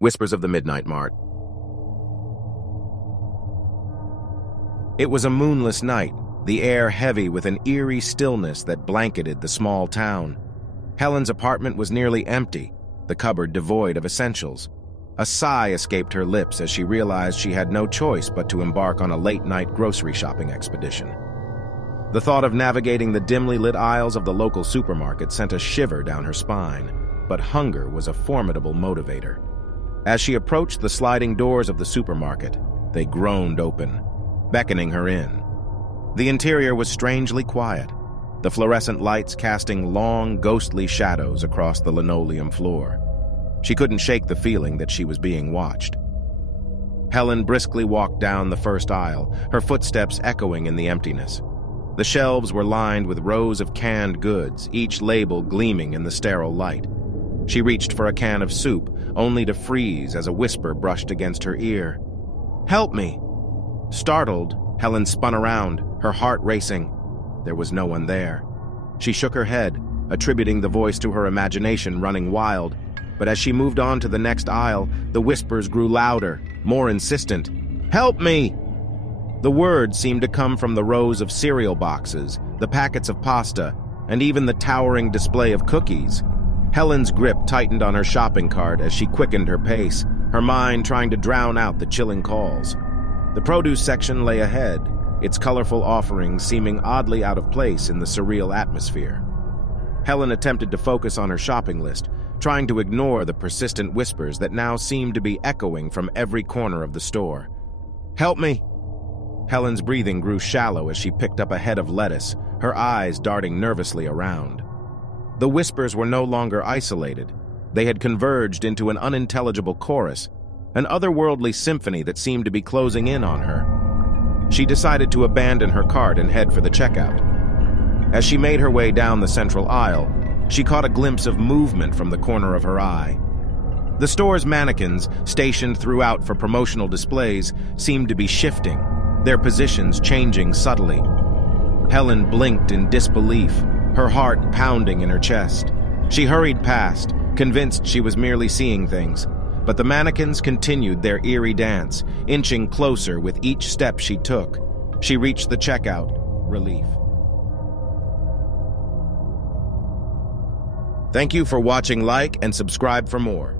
Whispers of the Midnight Mart. It was a moonless night, the air heavy with an eerie stillness that blanketed the small town. Helen's apartment was nearly empty, the cupboard devoid of essentials. A sigh escaped her lips as she realized she had no choice but to embark on a late-night grocery shopping expedition. The thought of navigating the dimly lit aisles of the local supermarket sent a shiver down her spine, but hunger was a formidable motivator. As she approached the sliding doors of the supermarket, they groaned open, beckoning her in. The interior was strangely quiet, the fluorescent lights casting long, ghostly shadows across the linoleum floor. She couldn't shake the feeling that she was being watched. Helen briskly walked down the first aisle, her footsteps echoing in the emptiness. The shelves were lined with rows of canned goods, each label gleaming in the sterile light. She reached for a can of soup, only to freeze as a whisper brushed against her ear. "Help me!" Startled, Helen spun around, her heart racing. There was no one there. She shook her head, attributing the voice to her imagination running wild. But as she moved on to the next aisle, the whispers grew louder, more insistent. "Help me!" The words seemed to come from the rows of cereal boxes, the packets of pasta, and even the towering display of cookies. Helen's grip tightened on her shopping cart as she quickened her pace, her mind trying to drown out the chilling calls. The produce section lay ahead, its colorful offerings seeming oddly out of place in the surreal atmosphere. Helen attempted to focus on her shopping list, trying to ignore the persistent whispers that now seemed to be echoing from every corner of the store. "Help me!" Helen's breathing grew shallow as she picked up a head of lettuce, her eyes darting nervously around. The whispers were no longer isolated. They had converged into an unintelligible chorus, an otherworldly symphony that seemed to be closing in on her. She decided to abandon her cart and head for the checkout. As she made her way down the central aisle, she caught a glimpse of movement from the corner of her eye. The store's mannequins, stationed throughout for promotional displays, seemed to be shifting, their positions changing subtly. Helen blinked in disbelief, her heart pounding in her chest. She hurried past, convinced she was merely seeing things, but the mannequins continued their eerie dance, inching closer with each step she took. She reached the checkout, relief. Thank you for watching. Like and subscribe for more.